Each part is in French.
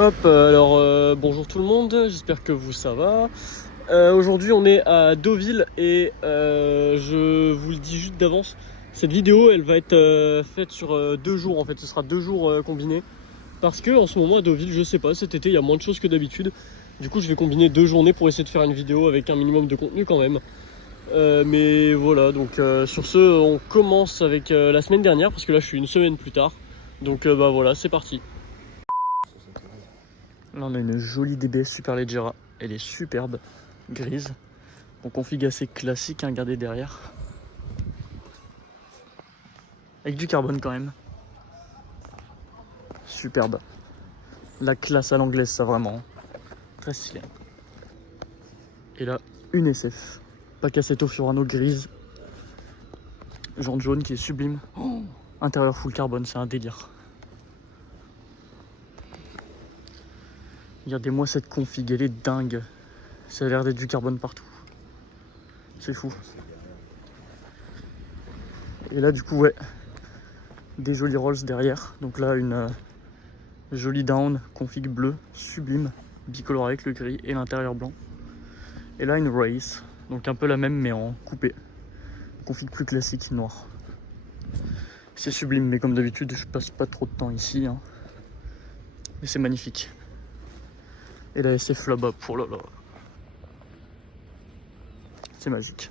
Hop, bonjour tout le monde, j'espère que ça va. Aujourd'hui on est à Deauville et je vous le dis juste d'avance, cette vidéo elle va être faite sur 2 jours en fait, ce sera 2 jours combinés. Parce que en ce moment à Deauville, je sais pas, cet été il y a moins de choses que d'habitude. Du coup je vais combiner 2 journées pour essayer de faire une vidéo avec un minimum de contenu quand même. Mais voilà, donc sur ce on commence avec la semaine dernière parce que là je suis une semaine plus tard. Donc bah voilà, c'est parti. Là on a une jolie DBS Superleggera, elle est superbe, grise. Bon, config assez classique, hein, regardez derrière. Avec du carbone quand même. Superbe. La classe à l'anglaise ça vraiment. Très stylé. Et là, une SF. Pacassetto Fiorano grise. Jante jaune qui est sublime. Oh, intérieur full carbone, c'est un délire. Regardez-moi cette config, elle est dingue. Ça a l'air d'être du carbone partout. C'est fou. Et là du coup ouais, des jolis rolls derrière. Donc là une jolie down, config bleu, sublime, bicolore avec le gris et l'intérieur blanc. Et là une race, donc un peu la même mais en coupé. Config plus classique, noir. C'est sublime, mais comme d'habitude je passe pas trop de temps ici, hein. Mais c'est magnifique. Et la SF là-bas, oh là là. C'est magique.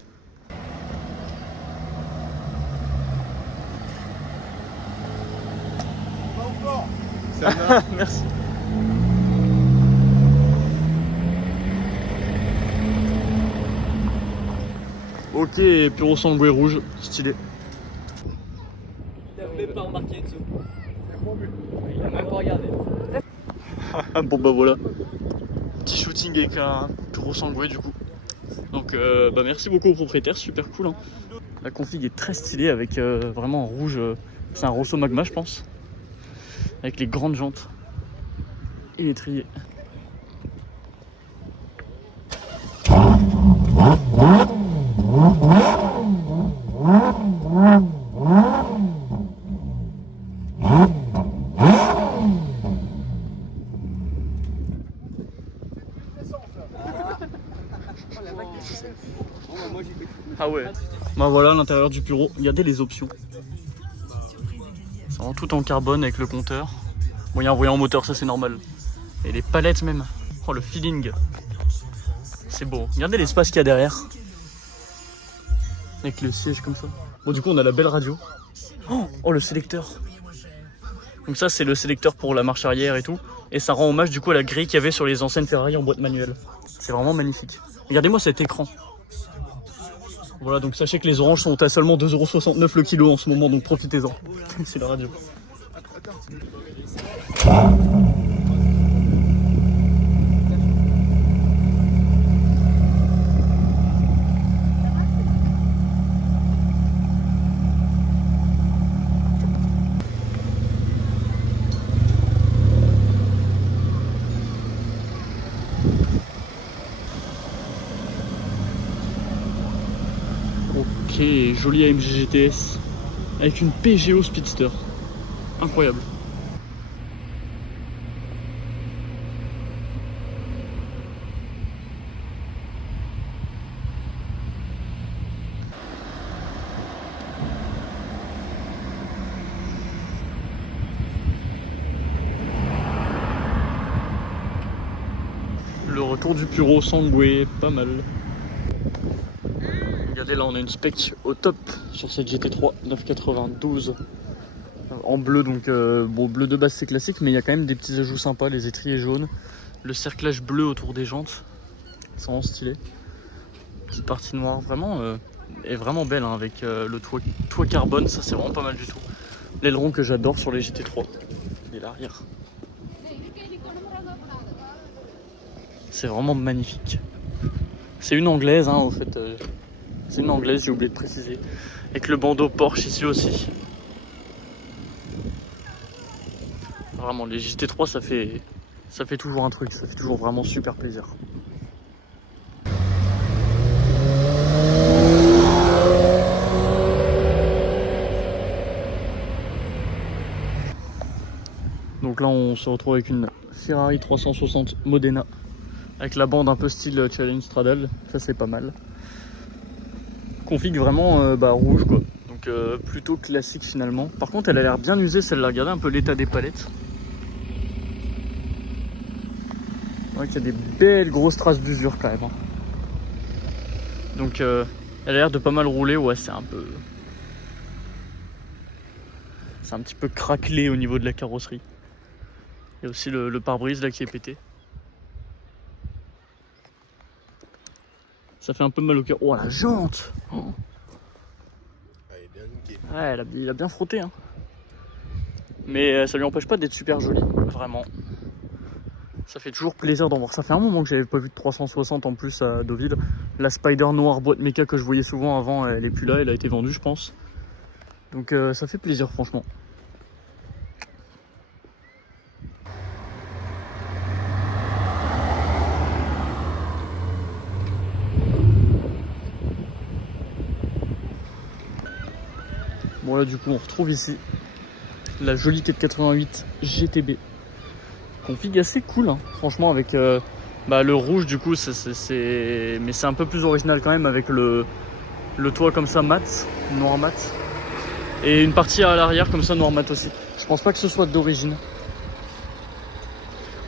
Merci. Ok, Puro Sangue rouge, stylé. Il a même pas remarqué dessous. Il a même pas regardé. Bon bah voilà. Petit shooting avec un Puro Sangue du coup. Donc bah merci beaucoup au propriétaire, super cool, hein. La config est très stylée avec vraiment en rouge, c'est un Rosso Magma je pense. Avec les grandes jantes et l'étrier. Ah ouais. Bah voilà l'intérieur du Puro, regardez les options. C'est vraiment tout en carbone avec le compteur. Bon, il y a un voyant moteur, ça c'est normal. Et les palettes même. Oh le feeling. C'est beau. Regardez l'espace qu'il y a derrière. Avec le siège comme ça. Bon du coup on a la belle radio. Oh le sélecteur. Donc ça c'est le sélecteur pour la marche arrière et tout. Et ça rend hommage du coup à la grille qu'il y avait sur les anciennes Ferrari en boîte manuelle. C'est vraiment magnifique. Regardez-moi cet écran. Voilà, donc sachez que les oranges sont à seulement 2,69 € le kilo en ce moment, donc profitez-en. C'est la radio. Ok, joli AMG GTS avec une PGO Speedster. Incroyable. Le retour du Puro Sangue, pas mal. Regardez là on a une spec au top sur cette GT3 992 en bleu, donc bon bleu de base c'est classique mais il y a quand même des petits ajouts sympas, les étriers jaunes, le cerclage bleu autour des jantes, c'est vraiment stylé. Petite partie noire, vraiment est vraiment belle, hein, avec le toit carbone, ça c'est vraiment pas mal du tout. L'aileron que j'adore sur les GT3 et l'arrière. C'est vraiment magnifique. C'est une anglaise, hein, au fait. C'est une anglaise, j'ai oublié de préciser. Avec le bandeau Porsche ici aussi. Vraiment, les GT3, ça fait toujours un truc. Ça fait toujours vraiment super plaisir. Donc Donc là on se retrouve avec une Ferrari 360 Modena avec la bande un peu style Challenge Straddle, ça c'est pas mal. Config vraiment rouge quoi, donc plutôt classique finalement. Par contre elle a l'air bien usée celle-là, regardez un peu l'état des palettes. Ouais, il y a des belles grosses traces d'usure quand même. Hein. Donc elle a l'air de pas mal rouler, ouais c'est un peu... C'est un petit peu craquelé au niveau de la carrosserie. Il y a aussi le pare-brise là qui est pété. Ça fait un peu mal au cœur. Oh la jante oh. Ouais, il a bien frotté. Hein. Mais ça lui empêche pas d'être super joli, vraiment. Ça fait toujours plaisir d'en voir. Ça fait un moment que j'avais pas vu de 360 en plus à Deauville. La Spider noire boîte méca que je voyais souvent avant, elle est plus là, elle a été vendue je pense. Donc ça fait plaisir franchement. Bon là du coup on retrouve ici la jolie 488 GTB. Config assez cool hein, franchement avec le rouge du coup mais c'est un peu plus original quand même avec le toit comme ça mat, noir mat. Et une partie à l'arrière comme ça noir mat aussi. Je pense pas que ce soit d'origine.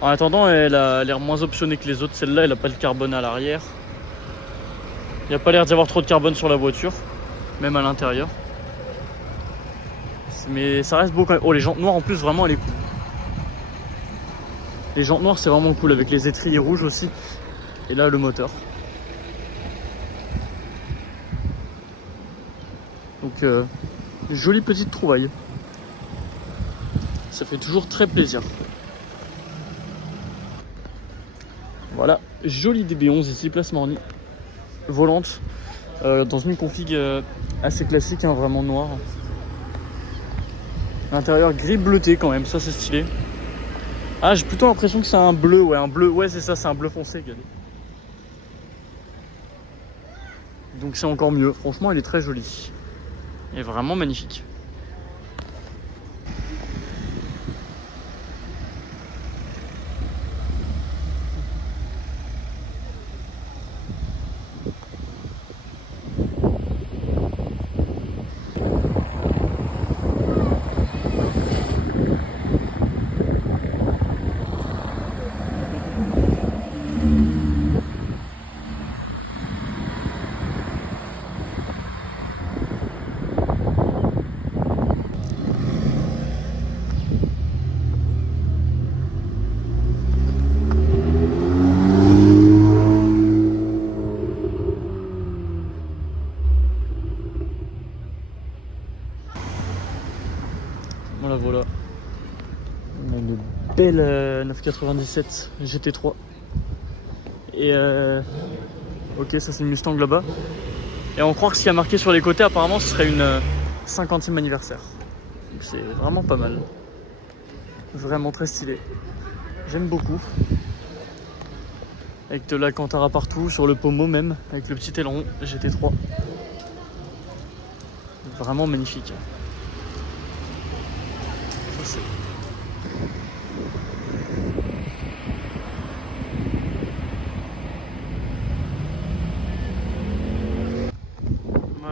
En attendant elle a l'air moins optionnée que les autres. Celle-là elle a pas de carbone à l'arrière. Il n'y a pas l'air d'y avoir trop de carbone sur la voiture, même à l'intérieur. Mais ça reste beau quand même. Oh les jantes noires en plus vraiment elle est cool. Les jantes noires c'est vraiment cool avec les étriers rouges aussi. Et là le moteur. Donc jolie petite trouvaille. Ça fait toujours très plaisir. Voilà, jolie DB11 ici, place Morny. Volante. Dans une config assez classique, hein, vraiment noire. L'intérieur gris bleuté quand même, ça c'est stylé. Ah j'ai plutôt l'impression que c'est un bleu, ouais c'est ça, c'est un bleu foncé. Regardez. Donc c'est encore mieux, franchement elle est très jolie. Elle est vraiment magnifique. Voilà. On a une belle 997 GT3. Et ok, ça c'est une Mustang là-bas. Et on croit que ce qui a marqué sur les côtés, apparemment, ce serait une 50e anniversaire. Donc c'est vraiment pas mal. Vraiment très stylé. J'aime beaucoup. Avec de l'Alcantara partout, sur le pommeau même, avec le petit aileron GT3. Vraiment magnifique. Ça, c'est...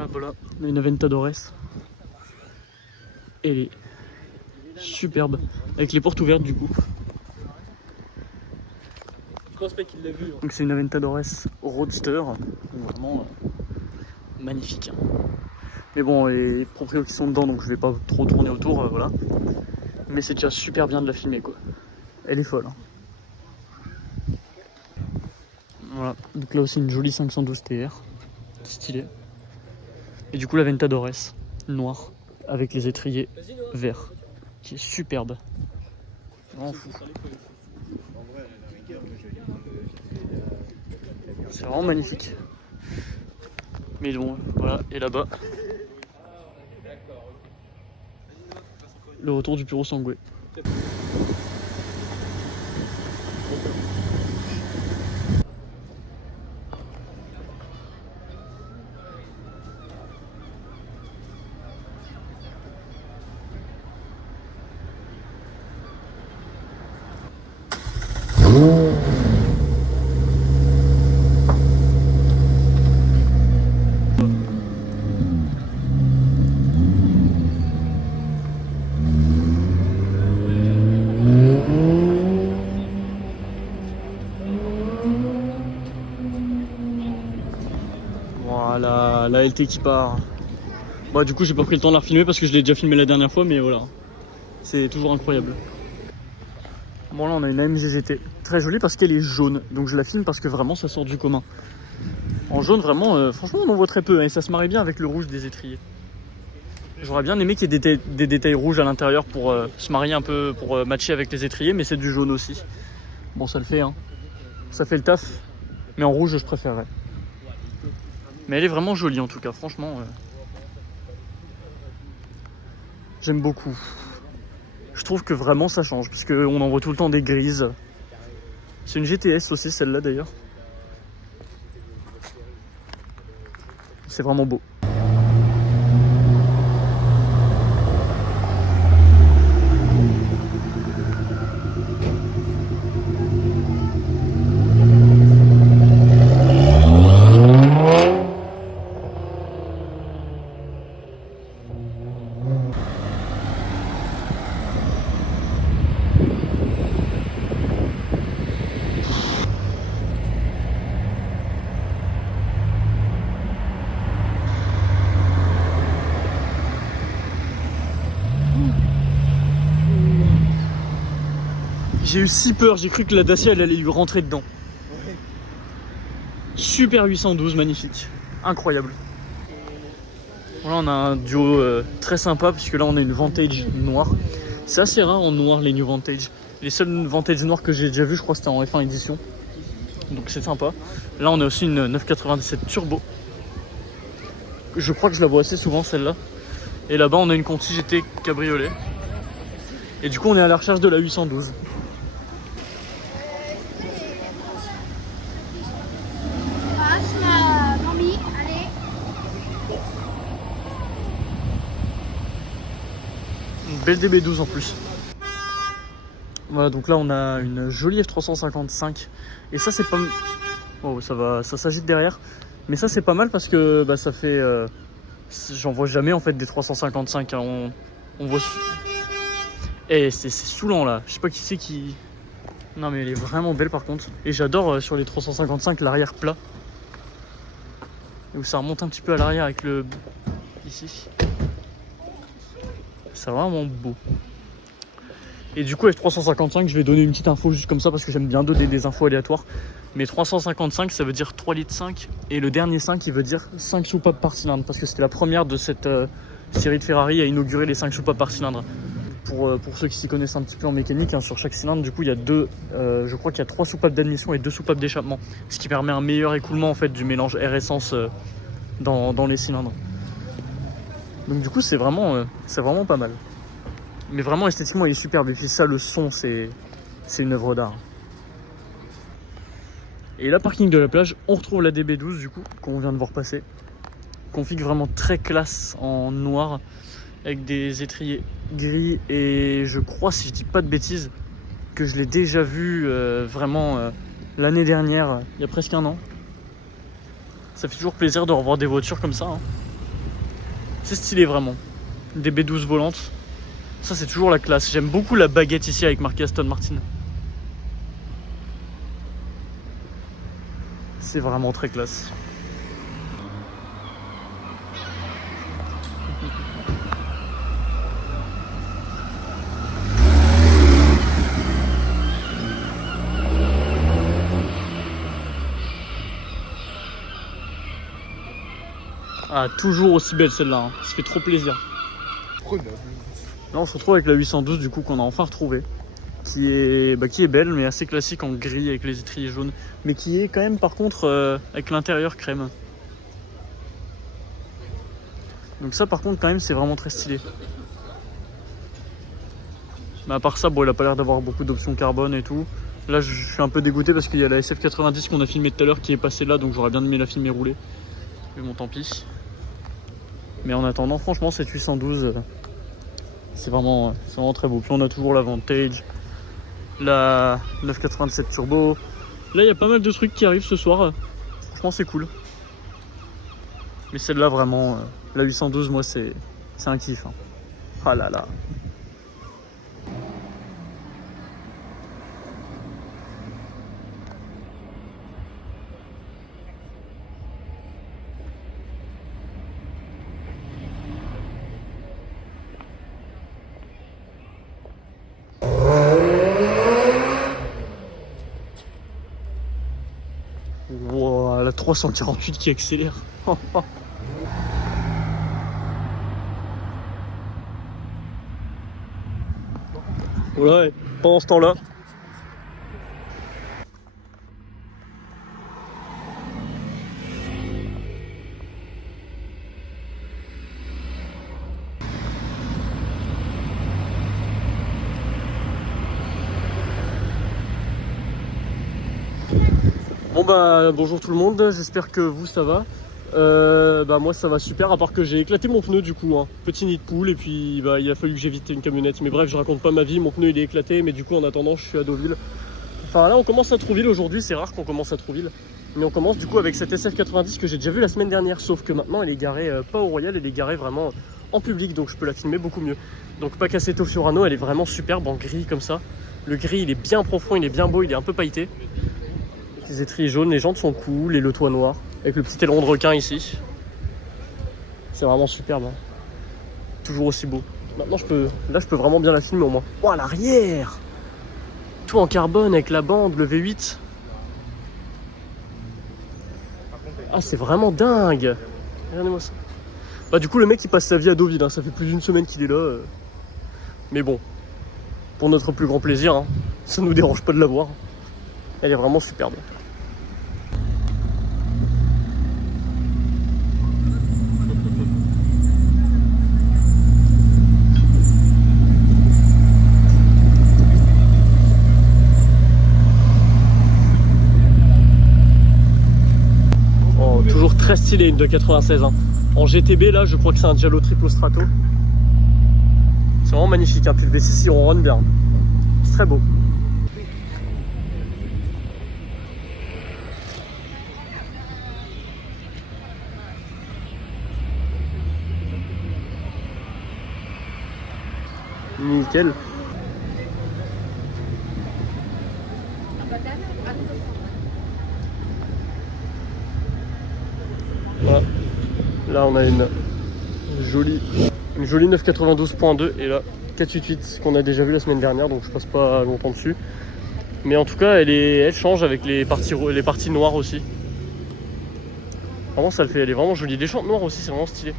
Voilà, on a une Aventador. Elle est superbe, avec les portes ouvertes du coup. Je pense pas qu'il l'a vu. Hein. Donc c'est une Aventador Roadster, vraiment magnifique. Hein. Mais bon, les proprios qui sont dedans, donc je vais pas trop tourner autour, voilà. Mais c'est déjà super bien de la filmer quoi. Elle est folle. Hein. Voilà, donc là aussi une jolie 512 TR, stylée. Et du coup la Aventador noire avec les étriers verts, qui est superbe. Vraiment fou. C'est vraiment magnifique. Mais bon, voilà, et là-bas, le retour du Puro Sangue. Voilà, la LT qui part. Bah du coup j'ai pas pris le temps de la refilmer parce que je l'ai déjà filmé la dernière fois, mais voilà. C'est toujours incroyable. Bon là on a une AMG GT, très jolie parce qu'elle est jaune. Donc je la filme parce que vraiment ça sort du commun. En jaune vraiment, franchement on en voit très peu, hein, et ça se marie bien avec le rouge des étriers. J'aurais bien aimé qu'il y ait des détails rouges à l'intérieur pour se marier un peu, pour matcher avec les étriers, mais c'est du jaune aussi. Bon ça le fait, hein. Ça fait le taf, mais en rouge je préférerais. Mais elle est vraiment jolie en tout cas, franchement. J'aime beaucoup. Je trouve que vraiment ça change, parce qu'on en voit tout le temps des grises. C'est une GTS aussi celle-là d'ailleurs. C'est vraiment beau. J'ai eu si peur, j'ai cru que la Dacia elle allait lui rentrer dedans. Ouais. Super 812, magnifique, incroyable. Bon, là on a un duo très sympa puisque là on a une Vantage noire. C'est assez rare en noir les New Vantage. Les seuls Vantage noirs que j'ai déjà vu je crois c'était en F1 édition. Donc c'est sympa. Là on a aussi une 997 Turbo. Je crois que je la vois assez souvent celle-là. Et là-bas on a une Conti GT cabriolet. Et du coup on est à la recherche de la 812. Une belle DB12 en plus. Voilà, donc là on a une jolie F355 et ça c'est pas... Oh ça va, ça s'agite derrière. Mais ça c'est pas mal parce que bah, ça fait... J'en vois jamais en fait des 355, hein. On voit... Et c'est saoulant là, je sais pas qui c'est qui... Non mais elle est vraiment belle par contre. Et j'adore sur les 355 l'arrière plat. Où ça remonte un petit peu à l'arrière avec le... Ici. C'est vraiment beau. Et du coup F355 je vais donner une petite info juste comme ça parce que j'aime bien donner des infos aléatoires. Mais 355 ça veut dire 3,5 litres et le dernier 5 il veut dire 5 soupapes par cylindre parce que c'était la première de cette série de Ferrari à inaugurer les 5 soupapes par cylindre. Pour ceux qui s'y connaissent un petit peu en mécanique, hein, sur chaque cylindre du coup il y a je crois qu'il y a 3 soupapes d'admission et 2 soupapes d'échappement. Ce qui permet un meilleur écoulement en fait du mélange air-essence dans les cylindres. Donc du coup c'est vraiment pas mal. Mais vraiment esthétiquement il est superbe et puis ça le son c'est une œuvre d'art. Et là parking de la plage on retrouve la DB12 du coup qu'on vient de voir passer. Config vraiment très classe en noir avec des étriers gris et je crois si je dis pas de bêtises que je l'ai déjà vu vraiment l'année dernière, il y a presque un an. Ça fait toujours plaisir de revoir des voitures comme ça, hein. C'est stylé vraiment. Des B12 volantes. Ça c'est toujours la classe. J'aime beaucoup la baguette ici avec marqué Aston Martin. C'est vraiment très classe. Ah, toujours aussi belle celle-là, hein. Ça fait trop plaisir. Là on se retrouve avec la 812 du coup qu'on a enfin retrouvée. Qui est belle mais assez classique en gris avec les étriers jaunes. Mais qui est quand même par contre avec l'intérieur crème. Donc ça par contre quand même c'est vraiment très stylé. Mais à part ça bon elle a pas l'air d'avoir beaucoup d'options carbone et tout. Là je suis un peu dégoûté parce qu'il y a la SF90 qu'on a filmé tout à l'heure qui est passée là. Donc j'aurais bien aimé la filmer rouler. Mais bon tant pis. Mais en attendant franchement cette 812 c'est vraiment très beau. Puis on a toujours la Vantage. la 997 Turbo. Là, il y a pas mal de trucs qui arrivent ce soir. Franchement, c'est cool. Mais celle-là, vraiment, la 812, moi, c'est un kiff. Hein. Ah là là. Wow, la 348 qui accélère. Ouais, pendant ce temps-là. Bon bah bonjour tout le monde, j'espère que vous ça va. Bah moi ça va super, à part que j'ai éclaté mon pneu du coup, hein. Petit nid de poule et puis bah il a fallu que j'évite une camionnette. Mais bref, je raconte pas ma vie, mon pneu il est éclaté, mais du coup en attendant je suis à Deauville. Enfin là on commence à Trouville aujourd'hui, c'est rare qu'on commence à Trouville. Mais on commence du coup avec cette SF90 que j'ai déjà vue la semaine dernière, sauf que maintenant elle est garée pas au Royal, elle est garée vraiment en public, donc je peux la filmer beaucoup mieux. Donc Pacassetto Fiorano, elle est vraiment superbe en gris comme ça. Le gris il est bien profond, il est bien beau, il est un peu pailleté. Les étriers jaunes, les jantes sont cool et le toit noir avec le petit aileron de requin ici. C'est vraiment superbe. Hein. Toujours aussi beau. Maintenant je peux vraiment bien la filmer au moins. Oh l'arrière! Tout en carbone avec la bande, le V8. Ah c'est vraiment dingue. Regardez-moi ça. Bah du coup le mec il passe sa vie à Deauville, hein. Ça fait plus d'une semaine qu'il est là. Mais bon, pour notre plus grand plaisir, hein. Ça nous dérange pas de la voir. Elle est vraiment superbe. Oh, toujours très stylé une de 96. Hein. En GTB là, je crois que c'est un Giallo Triplo Strato. C'est vraiment magnifique. Hein. Puis le V6 il ronronne bien. C'est très beau. Nickel. Voilà. Là on a une jolie 992.2 et là 488 qu'on a déjà vu la semaine dernière, donc je passe pas longtemps dessus. Mais en tout cas elle change avec les parties noires aussi. Vraiment ça le fait, elle est vraiment jolie. Les jantes noires aussi c'est vraiment stylé.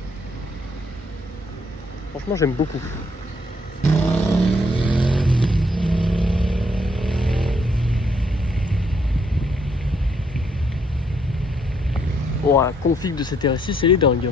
Franchement j'aime beaucoup. Oh, la config de cette RS6 elle est dingue.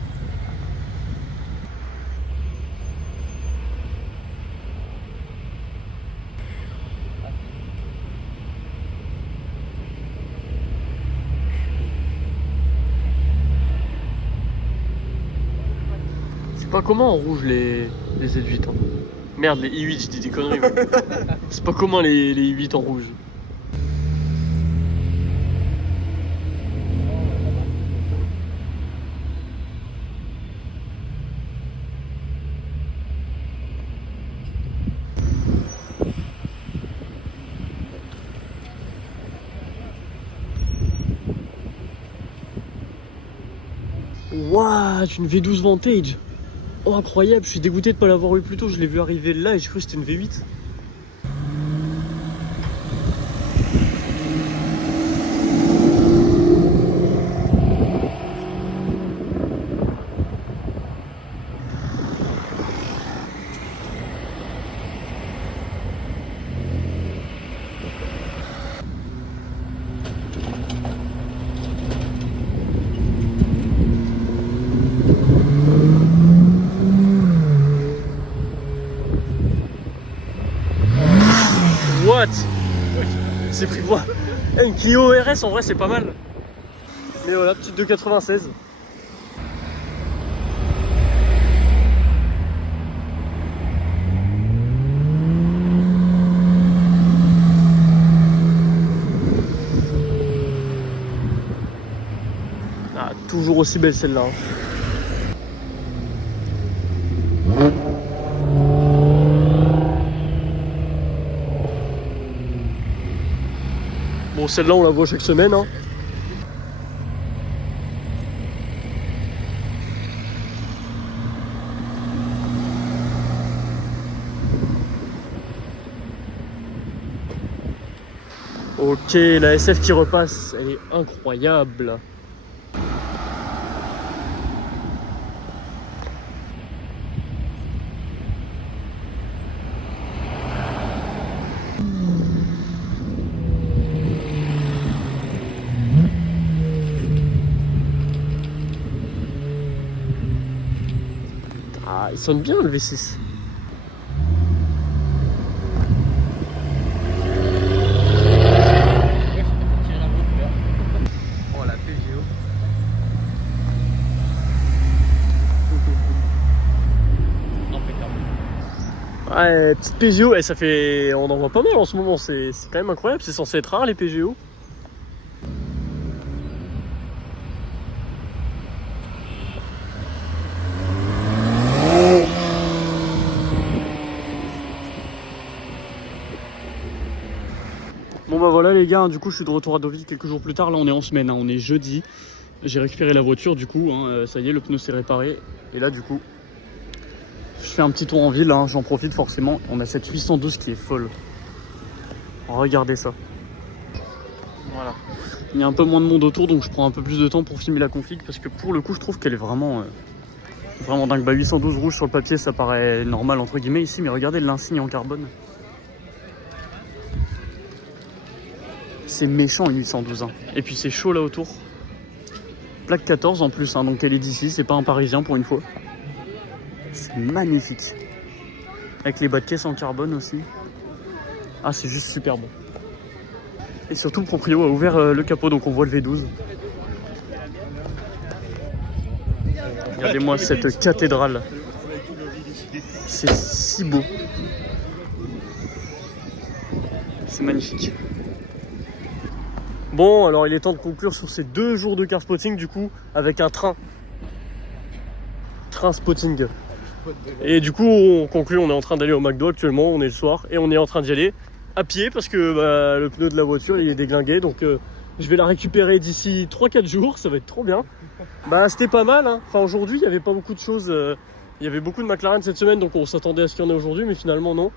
C'est pas comment en rouge les Z8 hein. Merde les i8 je dis des conneries. C'est pas comment les i8 en rouge. Waouh, une V12 Vantage. Oh incroyable, je suis dégoûté de ne pas l'avoir eu plus tôt, je l'ai vu arriver là et j'ai cru que c'était une V8. What? C'est pris quoi? Une Clio RS en vrai c'est pas mal. Mais voilà, petite de 96. Toujours aussi belle celle-là. Hein. Bon, celle-là, on la voit chaque semaine. Hein. Ok, la SF qui repasse, elle est incroyable. Ah, il sonne bien le V6. Oh la PGO. Ouais, petite PGO, ça fait. On en voit pas mal en ce moment, c'est quand même incroyable, c'est censé être rare les PGO. Bon bah voilà les gars, du coup je suis de retour à Deauville quelques jours plus tard, là on est en semaine, hein, on est jeudi. J'ai récupéré la voiture du coup, hein, ça y est le pneu s'est réparé. Et là du coup, je fais un petit tour en ville, hein, j'en profite forcément. On a cette 812 qui est folle. Regardez ça. Voilà. Il y a un peu moins de monde autour donc je prends un peu plus de temps pour filmer la config parce que pour le coup je trouve qu'elle est vraiment dingue. Bah 812 rouge sur le papier ça paraît normal entre guillemets ici, mais regardez l'insigne en carbone. C'est méchant une 812 hein. Et puis c'est chaud là autour. Plaque 14 en plus, hein, donc elle est d'ici, c'est pas un parisien pour une fois. C'est magnifique. Avec les bas de caisse en carbone aussi. Ah c'est juste super bon. Et surtout le proprio a ouvert le capot donc on voit le V12. Regardez-moi cette cathédrale. C'est si beau. C'est magnifique. Bon, alors il est temps de conclure sur ces 2 jours de car spotting du coup avec un train. Train spotting. Et du coup on conclut, on est en train d'aller au McDo actuellement, on est le soir et on est en train d'y aller à pied parce que bah, le pneu de la voiture il est déglingué donc je vais la récupérer d'ici 3-4 jours, ça va être trop bien. Bah c'était pas mal, hein. Enfin aujourd'hui il n'y avait pas beaucoup de choses, il y avait beaucoup de McLaren cette semaine donc on s'attendait à ce qu'il y en ait aujourd'hui mais finalement non.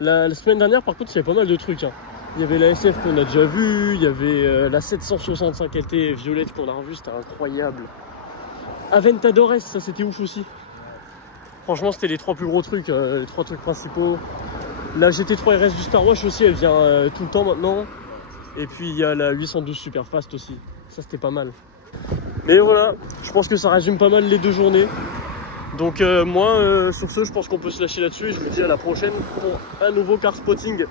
La semaine dernière par contre il y avait pas mal de trucs. Hein. Il y avait la SF qu'on a déjà vue, il y avait la 765 LT violette qu'on a revue, c'était incroyable. Aventador, ça c'était ouf aussi. Franchement c'était les 3 plus gros trucs, les 3 trucs principaux. La GT3 RS du Star Wash aussi, elle vient tout le temps maintenant. Et puis il y a la 812 Superfast aussi, ça c'était pas mal. Mais voilà, je pense que ça résume pas mal les 2 journées. Donc moi, sur ce, je pense qu'on peut se lâcher là-dessus et je vous dis à la prochaine pour un nouveau car spotting.